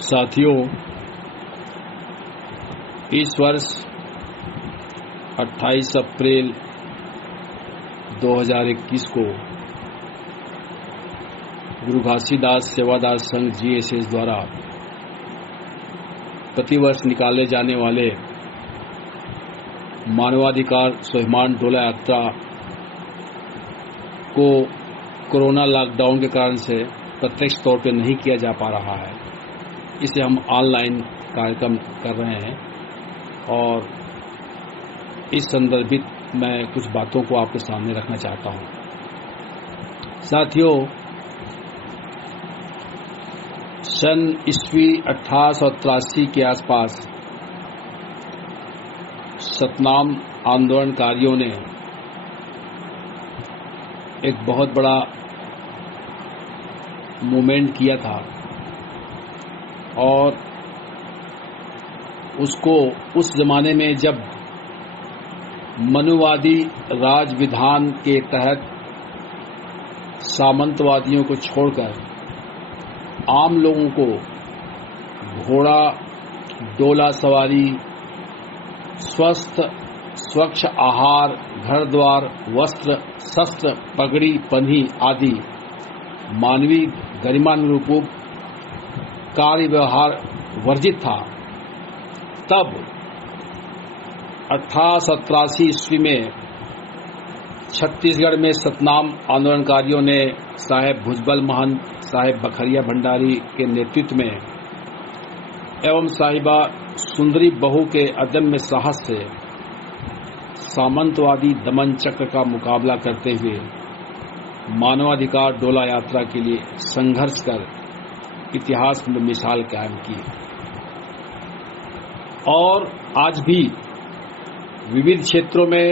साथियों, इस वर्ष 28 अप्रैल 2021 को गुरु घासीदास सेवादार संघ GSS द्वारा प्रतिवर्ष निकाले जाने वाले मानवाधिकार स्वाभिमान डोला यात्रा को कोरोना लॉकडाउन के कारण से प्रत्यक्ष तौर पर नहीं किया जा पा रहा है। इसे हम ऑनलाइन कार्यक्रम कर रहे हैं और इस संदर्भित मैं कुछ बातों को आपके सामने रखना चाहता हूं। साथियों, सन ईस्वी 1883 के आसपास सतनाम आंदोलनकारियों ने एक बहुत बड़ा मूवमेंट किया था और उसको उस जमाने में जब मनुवादी राज विधान के तहत सामंतवादियों को छोड़कर आम लोगों को घोड़ा, डोला सवारी, स्वस्थ स्वच्छ आहार, घर द्वार, वस्त्र, शस्त्र, पगड़ी, पन्ही आदि मानवीय गरिमानुरूप कार्य व्यवहार वर्जित था। तब 1887 ईस्वी में छत्तीसगढ़ में सतनाम आंदोलनकारियों ने साहेब भुजबल महंत, साहेब बखरिया भंडारी के नेतृत्व में एवं साहिबा सुंदरी बहू के अदम्य साहस से सामंतवादी दमन चक्र का मुकाबला करते हुए मानवाधिकार डोला यात्रा के लिए संघर्ष कर इतिहास में मिसाल कायम की और आज भी विविध क्षेत्रों में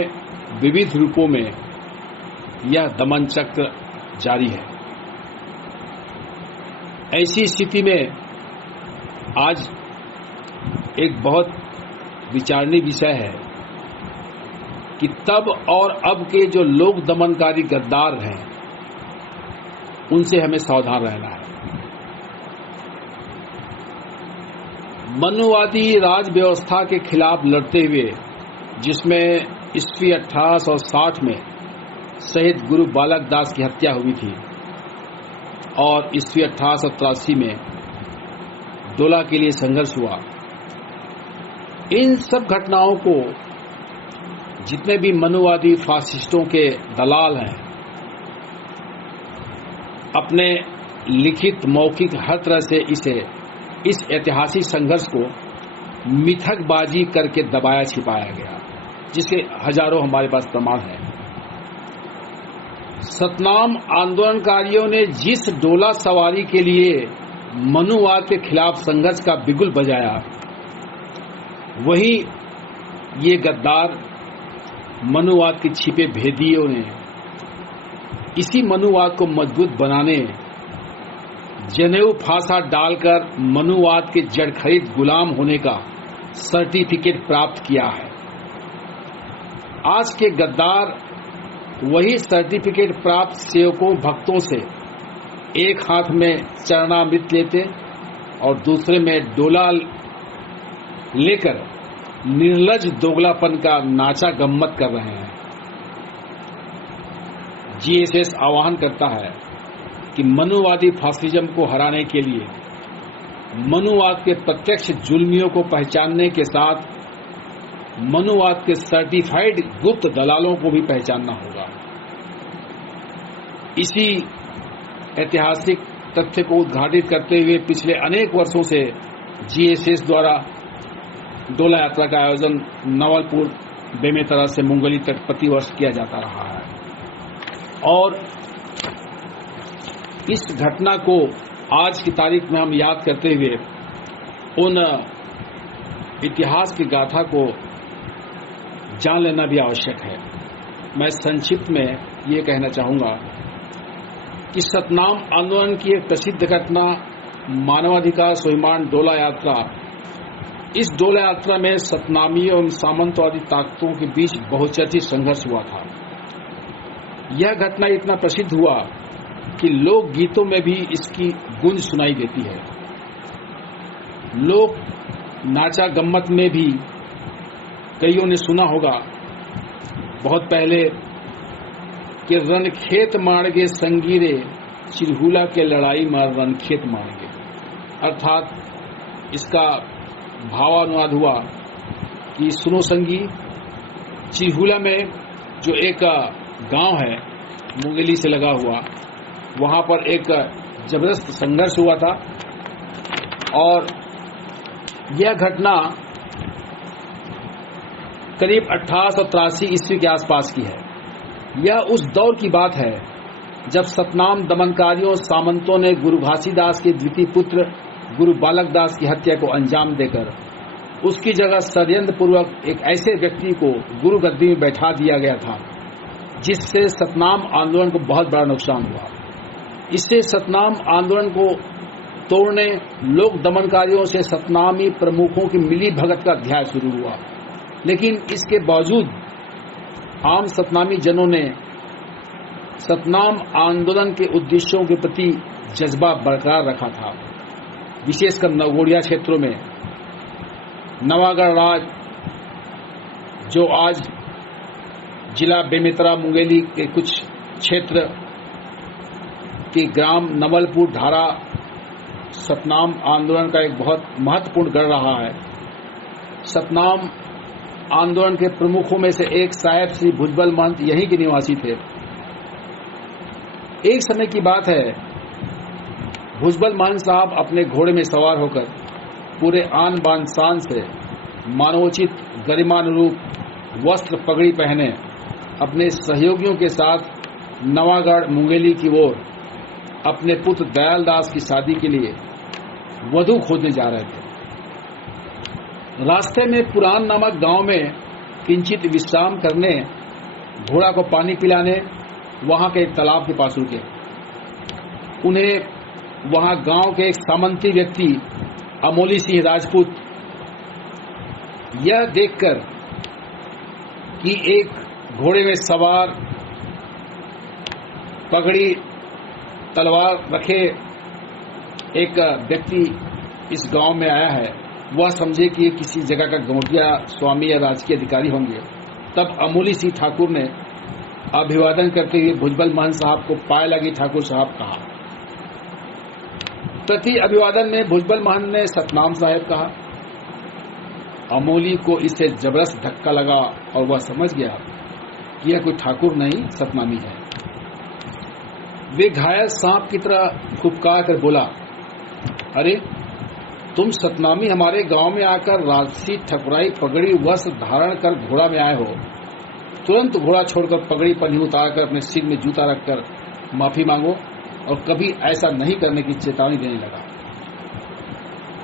विविध रूपों में यह दमन चक्र जारी है। ऐसी स्थिति में आज एक बहुत विचारणीय विषय है कि तब और अब के जो लोक दमनकारी गद्दार हैं उनसे हमें सावधान रहना है। मनुवादी राज व्यवस्था के खिलाफ लड़ते हुए, जिसमें ईस्वी 1860 में शहीद गुरु बालक दास की हत्या हुई थी और ईस्वी 1883 में डोला के लिए संघर्ष हुआ, इन सब घटनाओं को जितने भी मनुवादी फासिस्टों के दलाल हैं अपने लिखित, मौखिक हर तरह से इस ऐतिहासिक संघर्ष को मिथकबाजी करके दबाया छिपाया गया, जिसके हजारों हमारे पास प्रमाण है। सतनाम आंदोलनकारियों ने जिस डोला सवारी के लिए मनुवाद के खिलाफ संघर्ष का बिगुल बजाया, वही ये गद्दार मनुवाद के छिपे भेदियों ने इसी मनुवाद को मजबूत बनाने जनेऊ फांसा डालकर मनुवाद के जड़खरीद गुलाम होने का सर्टिफिकेट प्राप्त किया है। आज के गद्दार वही सर्टिफिकेट प्राप्त सेवकों, भक्तों से एक हाथ में चरणामृत लेते और दूसरे में डोला लेकर निर्लज दोगलापन का नाचा गम्मत कर रहे हैं। GSS आह्वान करता है कि मनुवादी फासिज्म को हराने के लिए मनुवाद के प्रत्यक्ष जुल्मियों को पहचानने के साथ मनुवाद के सर्टिफाइड गुप्त दलालों को भी पहचानना होगा। इसी ऐतिहासिक तथ्य को उद्घाटित करते हुए पिछले अनेक वर्षों से GSS द्वारा डोला यात्रा का आयोजन नवलपुर, बेमेतरा से मुंगली तक प्रतिवर्ष किया जाता रहा है और इस घटना को आज की तारीख में हम याद करते हुए उन इतिहास की गाथा को जान लेना भी आवश्यक है। मैं संक्षिप्त में ये कहना चाहूंगा कि सतनाम आंदोलन की एक प्रसिद्ध घटना मानवाधिकार स्वाभिमान डोला यात्रा, इस डोला यात्रा में सतनामी एवं सामंतवादी ताकतों के बीच बहुचर्चित संघर्ष हुआ था। यह घटना इतना प्रसिद्ध हुआ कि लोक गीतों में भी इसकी गूंज सुनाई देती है। लोक नाचा गम्मत में भी कईयों ने सुना होगा बहुत पहले कि रणखेत माणगे संगीरे, चिरहुला के लड़ाई मार रणखेत माणगे। अर्थात इसका भावानुवाद हुआ कि सुनो संगी, चिरहुला में जो एक गांव है मुंगेली से लगा हुआ, वहां पर एक जबरदस्त संघर्ष हुआ था और यह घटना करीब 1883 ईस्वी के आसपास की है। यह उस दौर की बात है जब सतनाम दमनकारियों सामंतों ने गुरु घासीदास के द्वितीय पुत्र गुरु बालक दास की हत्या को अंजाम देकर उसकी जगह षड्यंत्र पूर्वक एक ऐसे व्यक्ति को गुरु गद्दी में बैठा दिया गया था जिससे सतनाम आंदोलन को बहुत बड़ा नुकसान हुआ। इससे सतनाम आंदोलन को तोड़ने लोक दमनकारियों से सतनामी प्रमुखों की मिली भगत का अध्याय शुरू हुआ, लेकिन इसके बावजूद आम सतनामी जनों ने सतनाम आंदोलन के उद्देश्यों के प्रति जज्बा बरकरार रखा था। विशेषकर नवगोड़िया क्षेत्रों में नवागढ़ राज, जो आज जिला बेमेतरा मुंगेली के कुछ क्षेत्र के ग्राम नवलपुर धारा सतनाम आंदोलन का एक बहुत महत्वपूर्ण गढ़ रहा है। सतनाम आंदोलन के प्रमुखों में से एक साहेब श्री भुजबल महंत यहीं के निवासी थे। एक समय की बात है, भुजबल महंत साहब अपने घोड़े में सवार होकर पूरे आन बान शान से मानवोचित गरिमानुरूप वस्त्र पगड़ी पहने अपने सहयोगियों के साथ नवागढ़ मुंगेली की ओर अपने पुत्र दयाल दास की शादी के लिए वधू खोजने जा रहे थे। रास्ते में पुरान नामक गांव में किंचित विश्राम करने, घोड़ा को पानी पिलाने वहां के एक तालाब के पास रुके। उन्हें वहां गांव के एक सामंती व्यक्ति अमोली सिंह राजपूत यह देखकर कि एक घोड़े में सवार पगड़ी तलवार रखे एक व्यक्ति इस गांव में आया है, वह समझे कि किसी जगह का गौटिया स्वामी या राजकीय अधिकारी होंगे। तब अमोली सिंह ठाकुर ने अभिवादन करते हुए भुजबल महंत साहब को पाए लगी ठाकुर साहब कहा। प्रति अभिवादन में भुजबल महंत ने सतनाम साहब कहा। अमोली को इससे जबरदस्त धक्का लगा और वह समझ गया कि यह कोई ठाकुर नहीं सतनामी है। वे घायल सांप की तरह फुफकार कर बोला, अरे तुम सतनामी हमारे गांव में आकर राजसी ठकुराई पगड़ी वस्त्र धारण कर घोड़ा में आए हो। तुरंत घोड़ा छोड़कर पगड़ी पर नहीं उतारकर अपने सिर में जूता रखकर माफी मांगो और कभी ऐसा नहीं करने की चेतावनी देने लगा।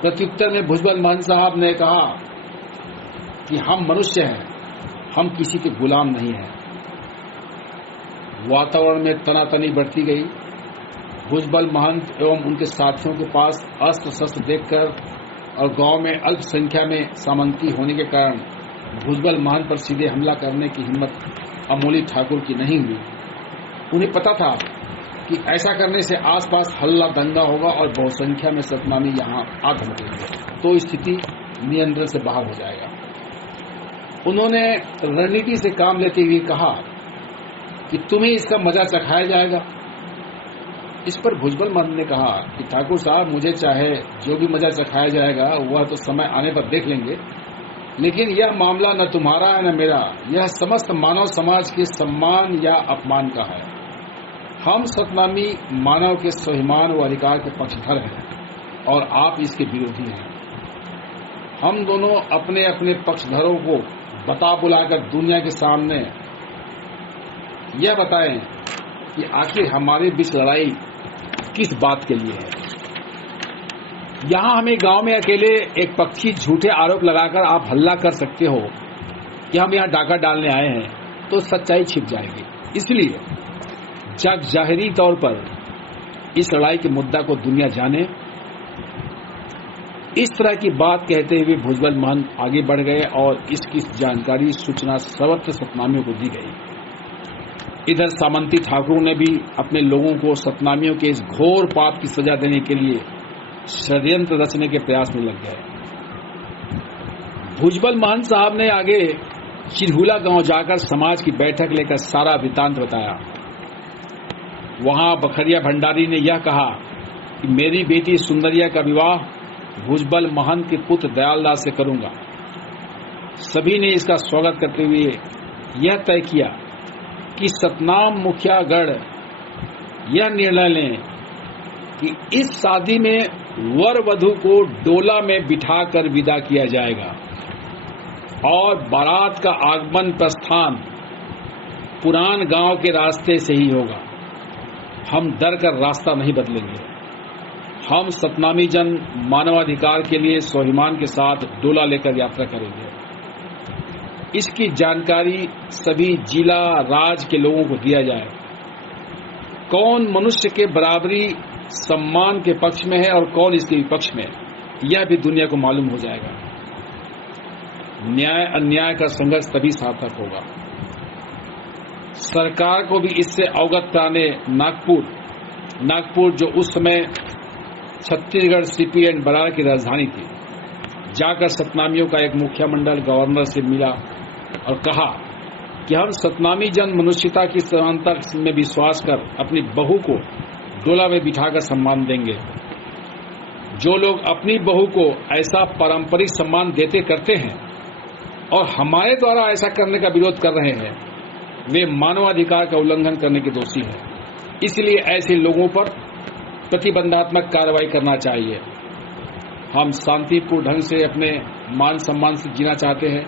प्रत्युत्तर में भुजबल महंत साहब ने कहा कि हम मनुष्य हैं, हम किसी के गुलाम नहीं हैं। वातावरण में तनातनी बढ़ती गई। भुजबल महंत एवं उनके साथियों के पास अस्त्र शस्त्र देखकर और गांव में अल्प संख्या में सामंती होने के कारण भुजबल महंत पर सीधे हमला करने की हिम्मत अमोली ठाकुर की नहीं हुई। उन्हें पता था कि ऐसा करने से आसपास हल्ला दंगा होगा और बहुसंख्या में सतनामी यहां आ धमकेंगे तो स्थिति नियंत्रण से बाहर हो जाएगा। उन्होंने रणनीति से काम लेते हुए कहा कि तुम्हें इसका मजा चखाया जाएगा। इस पर भुजबल महंत ने कहा कि ठाकुर साहब, मुझे चाहे जो भी मजा चखाया जाएगा वह तो समय आने पर देख लेंगे, लेकिन यह मामला न तुम्हारा है न मेरा, यह समस्त मानव समाज के सम्मान या अपमान का है। हम सतनामी मानव के स्वाभिमान व अधिकार के पक्षधर हैं और आप इसके विरोधी हैं। हम दोनों अपने अपने पक्षधरों को बता बुलाकर दुनिया के सामने यह बताएं कि आखिर हमारे बीच लड़ाई किस बात के लिए है। यहां हमें गांव में अकेले एक पक्षी झूठे आरोप लगाकर आप हल्ला कर सकते हो कि हम यहां डाका डालने आए हैं, तो सच्चाई छिप जाएगी। इसलिए जग जाहिरी तौर पर इस लड़ाई के मुद्दा को दुनिया जाने। इस तरह की बात कहते हुए भुजबल महंत आगे बढ़ गए और इसकी जानकारी सूचना सर्वत्र सतनामियों को दी गई। इधर सामंती ठाकुर ने भी अपने लोगों को सतनामियों के इस घोर पाप की सजा देने के लिए षड्यंत्र रचने के प्रयास में लग गए। भुजबल महंत साहब ने आगे चिरहुला गांव जाकर समाज की बैठक लेकर सारा वृत्तांत बताया। वहां बखरिया भंडारी ने यह कहा कि मेरी बेटी सुंदरिया का विवाह भुजबल महंत के पुत्र दयालदास से करूंगा। सभी ने इसका स्वागत करते हुए यह तय किया कि सतनाम मुखिया गढ़ यह निर्णय लें कि इस शादी में वर वधू को डोला में बिठाकर विदा किया जाएगा और बारात का आगमन प्रस्थान पुरान गांव के रास्ते से ही होगा। हम डर कर रास्ता नहीं बदलेंगे। हम सतनामी जन मानवाधिकार के लिए स्वाभिमान के साथ डोला लेकर यात्रा करेंगे। इसकी जानकारी सभी जिला राज्य के लोगों को दिया जाए। कौन मनुष्य के बराबरी सम्मान के पक्ष में है और कौन इसके विपक्ष में, यह भी दुनिया को मालूम हो जाएगा। न्याय अन्याय का संघर्ष तभी सार्थक होगा। सरकार को भी इससे अवगत कराने नागपुर जो उस समय छत्तीसगढ़ सीपी एंड बरार की राजधानी थी, जाकर सतनामियों का एक मुखिया मंडल गवर्नर से मिला और कहा कि हम सतनामी जन मनुष्यता की समानता में विश्वास कर अपनी बहू को डोला में बिठाकर सम्मान देंगे। जो लोग अपनी बहू को ऐसा पारंपरिक सम्मान देते करते हैं और हमारे द्वारा ऐसा करने का विरोध कर रहे हैं, वे मानवाधिकार का उल्लंघन करने के दोषी हैं। इसलिए ऐसे लोगों पर प्रतिबंधात्मक कार्रवाई करना चाहिए। हम शांतिपूर्ण ढंग से अपने मान सम्मान से जीना चाहते हैं,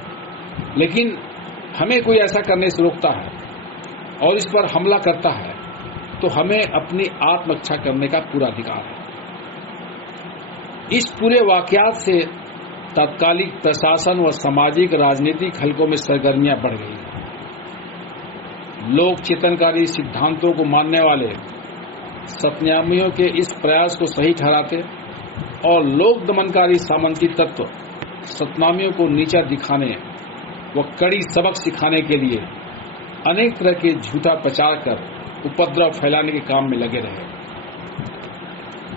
लेकिन हमें कोई ऐसा करने से रोकता है और इस पर हमला करता है तो हमें अपनी आत्मरक्षा करने का पूरा अधिकार है। इस पूरे वाकयात से तात्कालिक प्रशासन व सामाजिक राजनीतिक हलकों में सरगर्मियां बढ़ गई। लोक चेतनकारी सिद्धांतों को मानने वाले सतनामियों के इस प्रयास को सही ठहराते और लोक दमनकारी सामंती तत्व सतनामियों को नीचा दिखाने व कड़ी सबक सिखाने के लिए अनेक तरह के झूठा प्रचार कर उपद्रव फैलाने के काम में लगे रहे।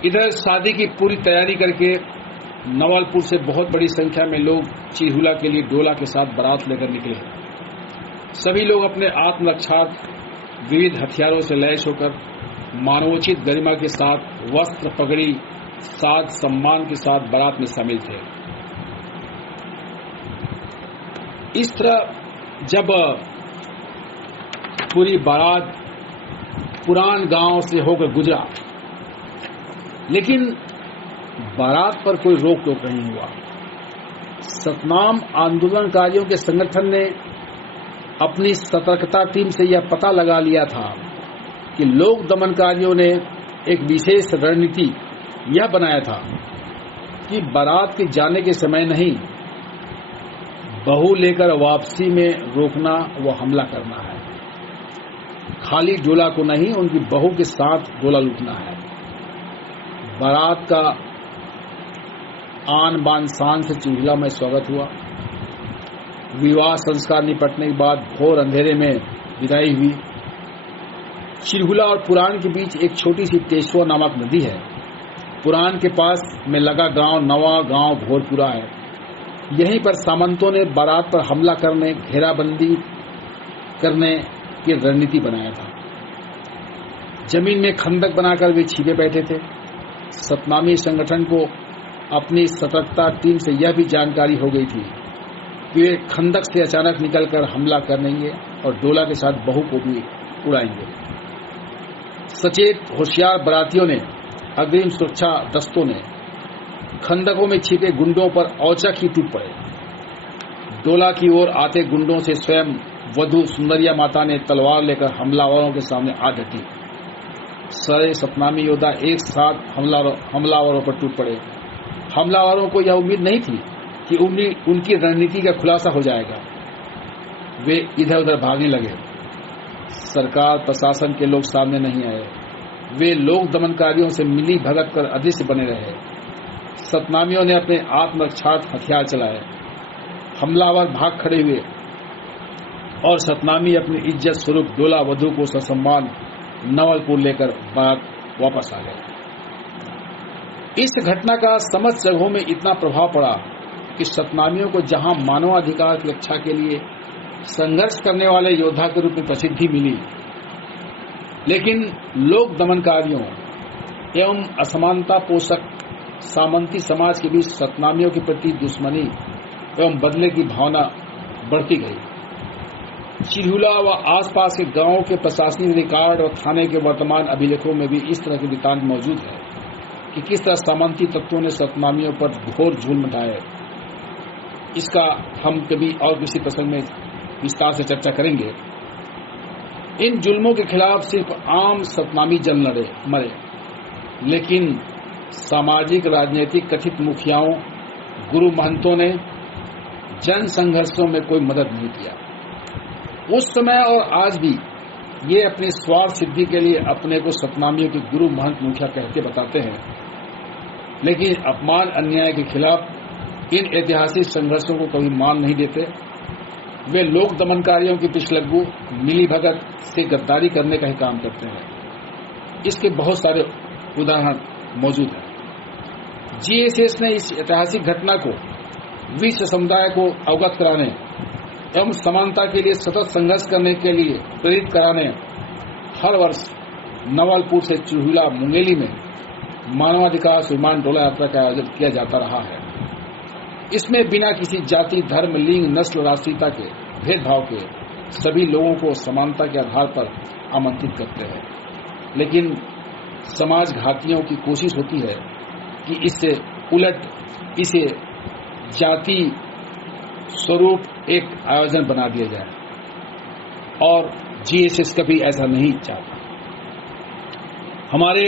इधर शादी की पूरी तैयारी करके नवलपुर से बहुत बड़ी संख्या में लोग चिरहुला के लिए डोला के साथ बारात लेकर निकले। सभी लोग अपने आत्मरक्षार्थ विविध हथियारों से लैस होकर मानवोचित गरिमा के साथ वस्त्र पगड़ी साज सम्मान के साथ बारात में शामिल थे। इस तरह जब पूरी बारात पुरान गांव से होकर गुजरा, लेकिन बारात पर कोई रोक टोक नहीं हुआ। सतनाम आंदोलनकारियों के संगठन ने अपनी सतर्कता टीम से यह पता लगा लिया था कि लोक दमनकारियों ने एक विशेष रणनीति यह बनाया था कि बारात के जाने के समय नहीं, बहू लेकर वापसी में रोकना व हमला करना है। खाली डोला को नहीं, उनकी बहू के साथ डोला लूटना है। बारात का आन बान शान से चिरहुला में स्वागत हुआ। विवाह संस्कार निपटने के बाद घोर अंधेरे में विदाई हुई। चिरहुला और पुरान के बीच एक छोटी सी तेसुआ नामक नदी है। पुरान के पास में लगा गांव नवा गांव घोरपुरा है। यहीं पर सामंतों ने बारात पर हमला करने, घेराबंदी करने की रणनीति बनाया था। जमीन में खंदक बनाकर वे छिपे बैठे थे। सतनामी संगठन को अपनी सतर्कता टीम से यह भी जानकारी हो गई थी कि वे खंदक से अचानक निकलकर हमला करेंगे और डोला के साथ बहू को भी उड़ाएंगे। सचेत होशियार बारातियों ने, अग्रिम सुरक्षा दस्तों ने खंदकों में छिपे गुंडों पर औचक ही टूट पड़े। डोला की ओर आते गुंडों से स्वयं वधू सुंदरिया माता ने तलवार लेकर हमलावरों के सामने आ डटी। सारे सतनामी योद्धा एक साथ हमलावरों पर टूट पड़े। हमलावरों को यह उम्मीद नहीं थी कि उनकी रणनीति का खुलासा हो जाएगा। वे इधर उधर भागने लगे। सरकार प्रशासन के लोग सामने नहीं आए। वे लोक दमनकारियों से मिली भगत कर अदृश्य बने रहे। सतनामियों ने अपने आत्मरक्षार्थ हथियार चलाए। हमलावर भाग खड़े हुए और सतनामी अपनी इज्जत स्वरूप डोला वधू को ससम्मान नवलपुर लेकर बारात वापस आ गए। इस घटना का समस्त जगहों में इतना प्रभाव पड़ा कि सतनामियों को जहां मानवाधिकार की रक्षा के लिए संघर्ष करने वाले योद्धा के रूप में प्रसिद्धि मिली, लेकिन लोक दमनकारियों एवं असमानता पोषक सामंती समाज के बीच सतनामियों के प्रति दुश्मनी एवं बदले की भावना बढ़ती गई। चिल्हुला व आसपास के गांवों के प्रशासनिक रिकॉर्ड और थाने के वर्तमान अभिलेखों में भी इस तरह के वृत्तांत मौजूद है कि किस तरह सामंती तत्वों ने सतनामियों पर घोर जुल्म ढाए। इसका हम कभी और किसी प्रसंग में विस्तार से चर्चा करेंगे। इन जुल्मों के खिलाफ सिर्फ आम सतनामी जन लड़े मरे, लेकिन सामाजिक राजनीतिक कथित मुखियाओं गुरु महंतों ने जन संघर्षों में कोई मदद नहीं किया। उस समय और आज भी ये अपनी स्वार्थ सिद्धि के लिए अपने को सतनामियों के गुरु महंत मुखिया कहते बताते हैं, लेकिन अपमान अन्याय के खिलाफ इन ऐतिहासिक संघर्षों को कभी मान नहीं देते। वे लोक दमनकारियों की पिछलग्गू मिलीभगत से गद्दारी करने का ही काम करते हैं। इसके बहुत सारे उदाहरण मौजूद हैं। जीएसएस ने इस ऐतिहासिक घटना को विश्व समुदाय को अवगत कराने एवं समानता के लिए सतत संघर्ष करने के लिए प्रेरित कराने हर वर्ष नवलपुर से चिल्हुला मुंगेली में मानवाधिकार स्वाभिमान डोला यात्रा का आयोजन किया जाता रहा है। इसमें बिना किसी जाति, धर्म, लिंग, नस्ल, राष्ट्रीयता के भेदभाव के सभी लोगों को समानता के आधार पर आमंत्रित करते हैं, लेकिन समाज घातियों की कोशिश होती है कि इससे उलट इसे जाति स्वरूप एक आयोजन बना दिया जाए, और जीएसएस कभी ऐसा नहीं चाहता। हमारे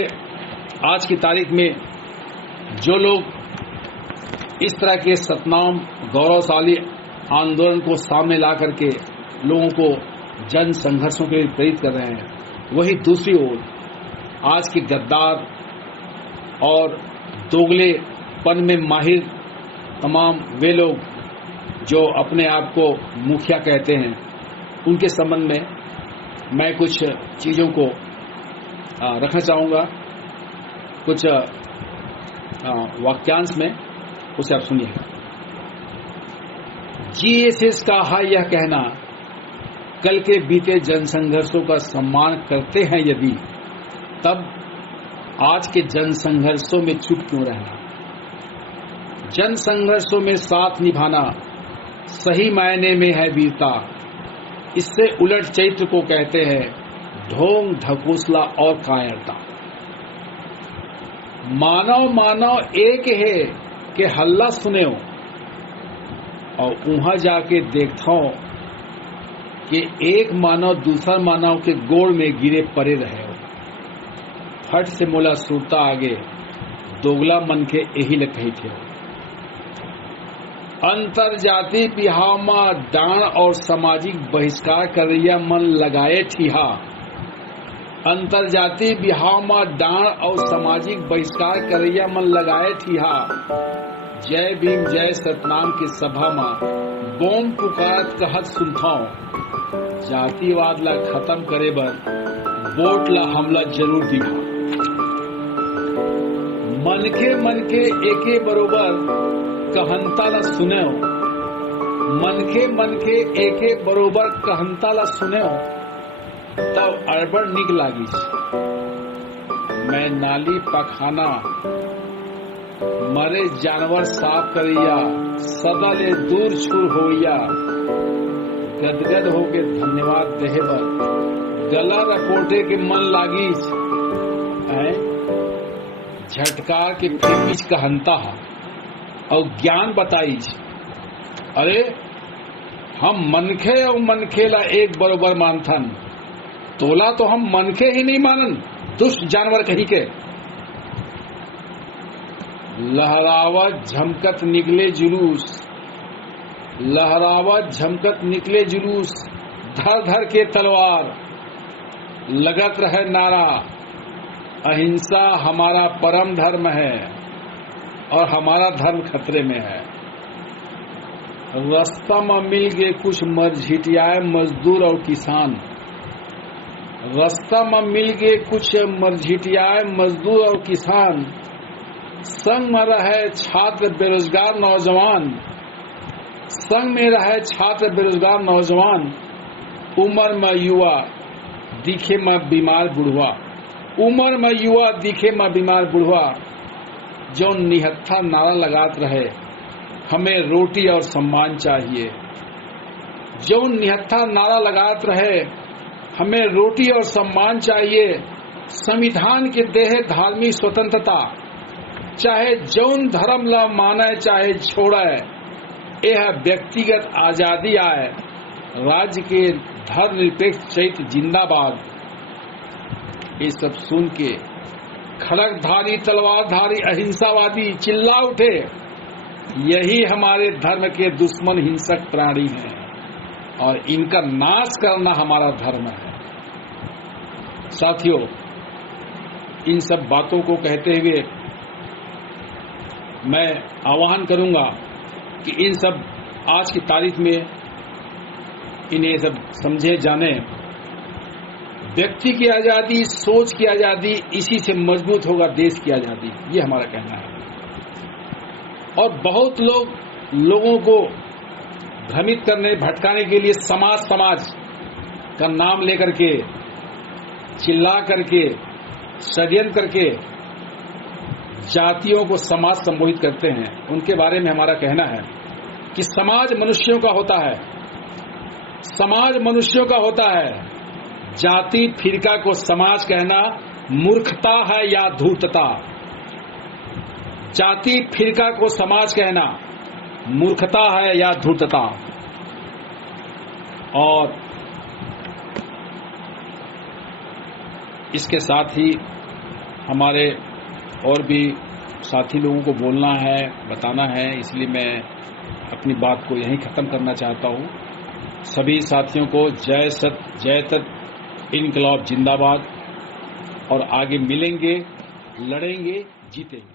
आज की तारीख में जो लोग इस तरह के सतनाम गौरवशाली आंदोलन को सामने ला करके लोगों को जन संघर्षों के लिए प्रेरित कर रहे हैं, वही दूसरी ओर आज के गद्दार और दोगलेपन में माहिर तमाम वे लोग जो अपने आप को मुखिया कहते हैं, उनके संबंध में मैं कुछ चीजों को रखना चाहूंगा, कुछ वाक्यांश में, उसे आप सुनिएगा। जीएसएस का है यह कहना, कल के बीते जनसंघर्षों का सम्मान करते हैं यदि, तब आज के जनसंघर्षों में चुप क्यों रहना। जनसंघर्षों में साथ निभाना सही मायने में है वीरता। इससे उलट चैत्र को कहते हैं ढोंग, ढकोसला और कायरता। मानव मानव एक है के हल्ला सुने हो, और वहां जाके देखता हो कि एक मानव दूसरा मानव के गोड़ में गिरे पड़े रहे हो। फट से मोला सुरता आगे दोगला मन के यही लग कही थे। अंतरजाति बिहाव में डांड और सामाजिक बहिष्कार करिया मन लगाए ठीहा। अंतरजाति बिहाव में डांड और सामाजिक बहिष्कार करिया मन लगाए ठीहा। जय भीम जय सतनाम की सभा में बोम पुकारत कहत सुनथाओ। जातिवाद ला खत्म करे बर वोट ला हमला जरूर दिहा। मन के एके बरोबर कहंता ला सुने हो। मन के एके बरोबर कहंता ला सुने हो, तब अड़बड़ निक लागी। मैं नाली पखाना मरे जानवर साफ करिया, सदा ले दूर छुर होइया। गदगद होके धन्यवाद देहे बर गला रकोटे के मन लागी। झटकार के बीच कहंता और ज्ञान बताई। अरे हम मनखे और मनखे ला एक बरोबर मानथन, तोला तो हम मनखे ही नहीं मानन, दुष्ट जानवर कही के। लहरावत झमकत निकले जुलूस, लहरावत झमकत निकले जुलूस। धर धर के तलवार लगत रहे नारा। अहिंसा हमारा परम धर्म है और हमारा धर्म खतरे में है। रास्ता में मिल गए कुछ मरझिटियाए मजदूर और किसान। रास्ता में मिल गए कुछ मरझिटियाए मजदूर और किसान। संग में रहे छात्र बेरोजगार नौजवान, संग में रहे छात्र बेरोजगार नौजवान, उम्र में युवा दिखे में बीमार बुढ़वा, उम्र में युवा दिखे में बीमार बुढ़वा, जो निहत्था नारा लगात रहे हमें रोटी और सम्मान चाहिए, जो निहत्था नारा लगात रहे हमें रोटी और सम्मान चाहिए। संविधान के देहे धार्मिक स्वतंत्रता, चाहे जौन धर्म ला माने चाहे छोड़े, यह व्यक्तिगत आजादी आए, राज्य के धर्मनिरपेक्ष चैत्य जिंदाबाद। ये सब सुन के खड़गधारी तलवारधारी अहिंसावादी चिल्ला उठे, यही हमारे धर्म के दुश्मन हिंसक प्राणी हैं और इनका नाश करना हमारा धर्म है। साथियों, इन सब बातों को कहते हुए मैं आह्वान करूंगा कि इन सब आज की तारीख में इन्हें सब समझे जाने। व्यक्ति की आजादी, सोच की आजादी, इसी से मजबूत होगा देश की आजादी, ये हमारा कहना है। और बहुत लोगों को भ्रमित करने भटकाने के लिए समाज का नाम लेकर के, चिल्ला करके, षड्यंत्र करके जातियों को समाज संबोधित करते हैं। उनके बारे में हमारा कहना है कि समाज मनुष्यों का होता है, समाज मनुष्यों का होता है। जाति फिरका को समाज कहना मूर्खता है या धूर्तता। जाति फिरका को समाज कहना मूर्खता है या धूर्तता। और इसके साथ ही हमारे और भी साथी लोगों को बोलना है, बताना है, इसलिए मैं अपनी बात को यहीं खत्म करना चाहता हूं। सभी साथियों को जय सत जय तत्, इनकलाब जिंदाबाद। और आगे मिलेंगे, लड़ेंगे, जीतेंगे।